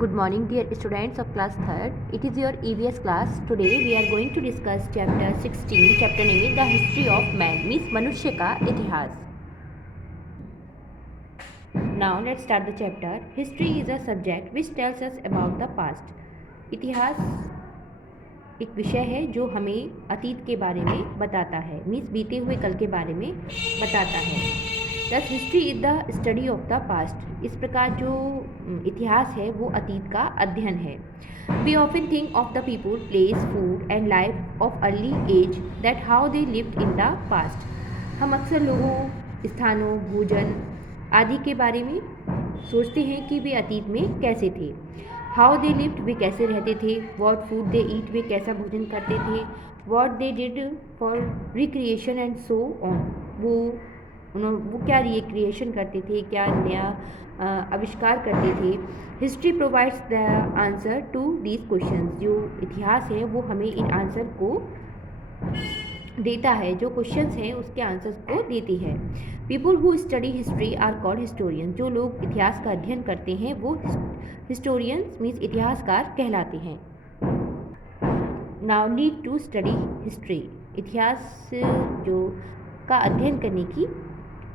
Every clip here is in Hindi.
Good morning, dear students of class 3rd. It is your EVS class. Today we are going to discuss chapter 16. Chapter name is The History of Man, means मनुष्य का इतिहास. Now let's start the chapter. History is a subject which tells us about the past. इतिहास एक विषय है जो हमें अतीत के बारे में बताता है, मीन्स बीते हुए कल के बारे में बताता है. दस history is the study of the past. इस प्रकार जो इतिहास है वो अतीत का अध्ययन है. We often think of the people, place, food and life of early age that how they lived in the past. हम अक्सर लोगों, स्थानों, भोजन आदि के बारे में सोचते हैं कि वे अतीत में कैसे थे. हाउ दे लिव्ड, वे कैसे रहते थे. वॉट फूड दे ईट, वे कैसा भोजन करते थे. What they did for recreation and so on, वो क्या रिक्रिएशन करते थे, क्या नया आविष्कार करते थे. History provides the answer to these questions. जो इतिहास है वो हमें इन आंसर को देता है, जो क्वेश्चंस हैं उसके आंसर्स को देती है. People who study history are called historians. जो लोग इतिहास का अध्ययन करते हैं वो हिस्टोरियंस मीन्स इतिहासकार कहलाते हैं. Now need to study history. इतिहास जो का अध्ययन करने की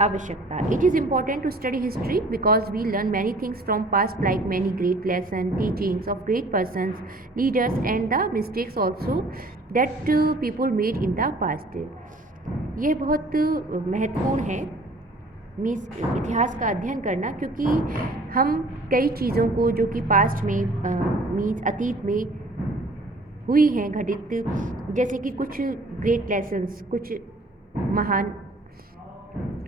आवश्यकता. It is important to study history because we learn many things from past like many great lesson, teachings of great persons, leaders and the mistakes also that people made in the past. यह बहुत महत्वपूर्ण है मीन्स इतिहास का अध्ययन करना, क्योंकि हम कई चीज़ों को जो कि पास्ट में मीन्स अतीत में हुई हैं घटित, जैसे कि कुछ ग्रेट लेसन्स, कुछ महान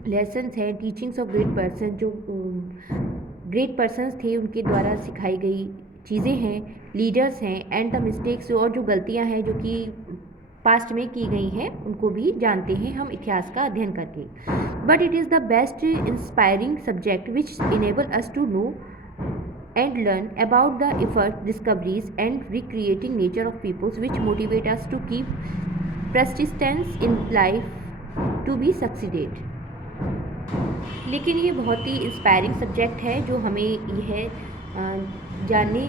लेसन्स हैं, टीचिंग्स ऑफ ग्रेट पर्सन, जो ग्रेट पर्सन्स थे उनके द्वारा सिखाई गई चीज़ें हैं, लीडर्स हैं, एंड द मिस्टेक्स, और जो गलतियां हैं जो कि पास्ट में की गई हैं उनको भी जानते हैं हम इतिहास का अध्ययन करके. But it is the best inspiring subject which enable us to know and learn about the efforts, discoveries and recreating nature of peoples which motivate us to keep persistence in life to be succeeded. लेकिन ये बहुत ही इंस्पायरिंग सब्जेक्ट है जो हमें यह जानने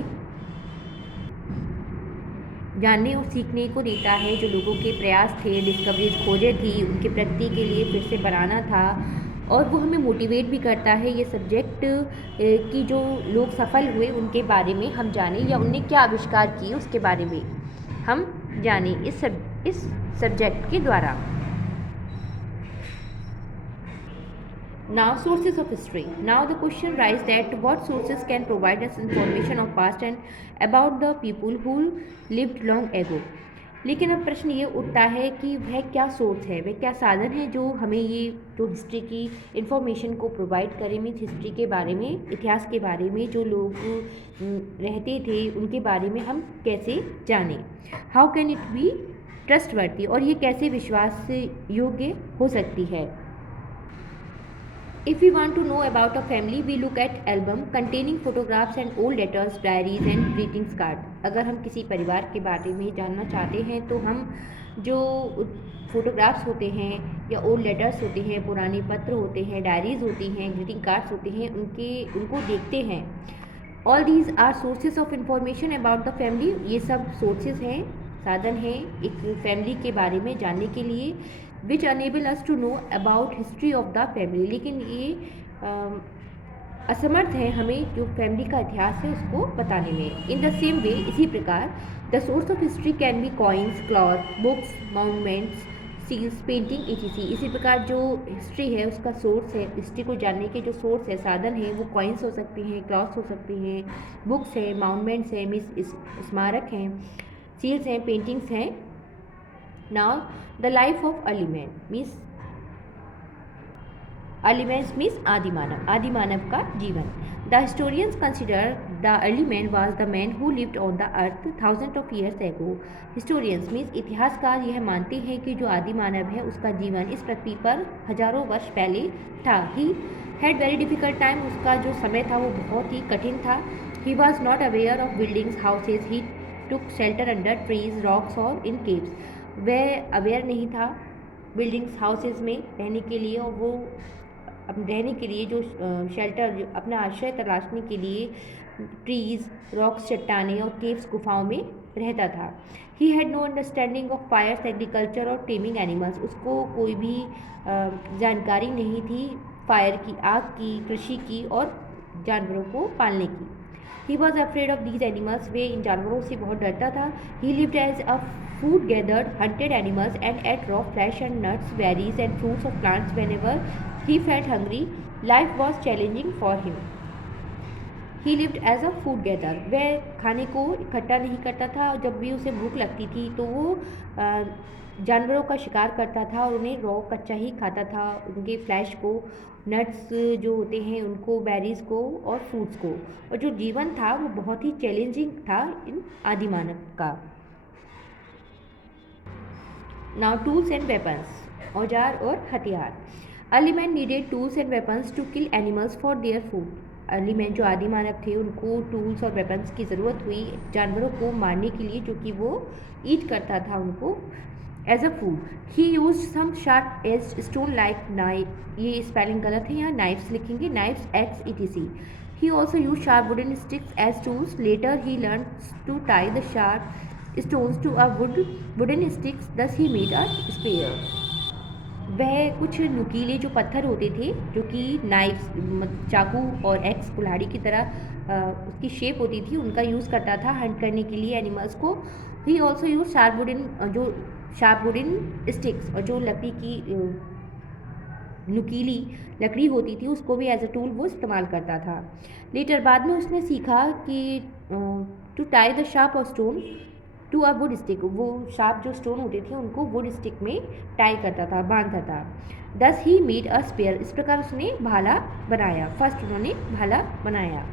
और सीखने को देता है. जो लोगों के प्रयास थे, डिस्कवरीज खोजें थी, उनकी प्रगति के लिए फिर से बनाना था, और वो हमें मोटिवेट भी करता है ये सब्जेक्ट कि जो लोग सफल हुए उनके बारे में हम जानें, या उनने क्या आविष्कार किए उसके बारे में हम जानें इस सब्जेक्ट के द्वारा. Now sources of history. Now the question arises that what sources can provide us information of past and about the people who lived long ago. लेकिन अब प्रश्न ये उठता है कि वह क्या सोर्स है, वह क्या साधन है जो हमें ये जो हिस्ट्री की इन्फॉर्मेशन को प्रोवाइड करे, मीन्स हिस्ट्री के बारे में, इतिहास के बारे में जो लोग रहते थे उनके बारे में हम कैसे जानें. How can it be trustworthy, और ये कैसे विश्वास योग्य हो सकती है. If we want to know about a family, we look at album containing photographs and old letters, diaries and greetings card. अगर हम किसी परिवार के बारे में जानना चाहते हैं तो हम जो फोटोग्राफ्स होते हैं या ओल्ड लेटर्स होते हैं, पुराने पत्र होते हैं, डायरीज़ होती हैं, ग्रीटिंग कार्ड्स होते हैं, उनको देखते हैं. All these are sources of information about the family. ये सब सोर्सेज हैं, साधन हैं एक फैमिली के बारे में जानने के लिए, which enable us to know about history of the family. लेकिन ये असमर्थ है हमें जो फैमिली का इतिहास है उसको बताने में. इन द सेम वे, इसी प्रकार the source of history can be coins, cloth, books, monuments, seals, painting etc. इसी प्रकार जो हिस्ट्री है उसका सोर्स है, हिस्ट्री को जानने के जो सोर्स है, साधन है, वो कॉइन्स हो सकते हैं, क्लॉथ्स हो सकते हैं, बुक्स हैं, मॉन्यूमेंट्स हैं, मीन्स स्मारक हैं, सील्स हैं, पेंटिंग्स हैं. Now the life of early man means आदि मानव का जीवन. The historians consider the early man was the man who lived on the earth thousands of years ago. Historians means इतिहासकार यह मानते हैं कि जो आदि मानव है उसका जीवन इस पृथ्वी पर हजारों वर्ष पहले था. He had very difficult time. उसका जो समय था वो बहुत ही कठिन था. He was not aware of buildings, houses. He took shelter under trees, rocks or in caves. वह अवेयर नहीं था बिल्डिंग्स, हाउसेस में रहने के लिए, और वो अपने रहने के लिए जो शेल्टर, अपना आश्रय तलाशने के लिए ट्रीज, रॉक्स, चट्टानें और केव्स, गुफाओं में रहता था। He had no understanding of fires, agriculture और टेमिंग एनिमल्स। उसको कोई भी जानकारी नहीं थी फायर की, आग की, कृषि की और जानवरों को पालने की। He was afraid of these animals. वे इन जानवरों से बहुत डरता था। He lived as a food gathered, hunted animals, and ate raw flesh and nuts, berries, and fruits of plants whenever he felt hungry. Life was challenging for him. He lived as a food gather. वह खाने को इकट्ठा नहीं करता था, और जब भी उसे भूख लगती थी तो वो जानवरों का शिकार करता था और उन्हें रॉ कच्चा ही खाता था, उनके फ्लैश को, नट्स जो होते हैं उनको, बेरीज को और फ्रूट्स को। और जो जीवन था वो बहुत ही चैलेंजिंग था इन आदि मानव का। नाउ टूल्स एंड वेपन्स, औजार और हथियार। Early man needed tools and weapons to kill animals for their food. Early man जो आदि मानव थे उनको टूल्स और वेपन्स की ज़रूरत हुई जानवरों को मारने के लिए, जो कि वो ईट करता था उनको as a food. He use some sharp edge stone like knife, ये स्पेलिंग गलत है, यहाँ नाइफ्स लिखेंगे, knifes axe etc. He also used sharp wooden sticks as tools. Later he learned to tie the sharp stones to a wooden sticks. Thus he made a spear. वह कुछ नुकीले जो पत्थर होते थे, जो कि नाइफ्स, चाकू और एक्स कुल्हाड़ी की तरह उसकी शेप होती थी, उनका यूज़ करता था हंट करने के लिए एनिमल्स को। He also use sharp wooden sticks, और जो लकड़ी की नुकीली लकड़ी होती थी उसको भी एज अ टूल वो इस्तेमाल करता था। लेटर बाद में उसने सीखा कि टू टाई द शार्प और stone to a wood stick, वो शार्प जो स्टोन होते थे उनको वुड स्टिक में टाई करता था, बांधता था। दस ही मेड अ स्पेयर, इस प्रकार उसने भाला बनाया। फर्स्ट उन्होंने भाला बनाया।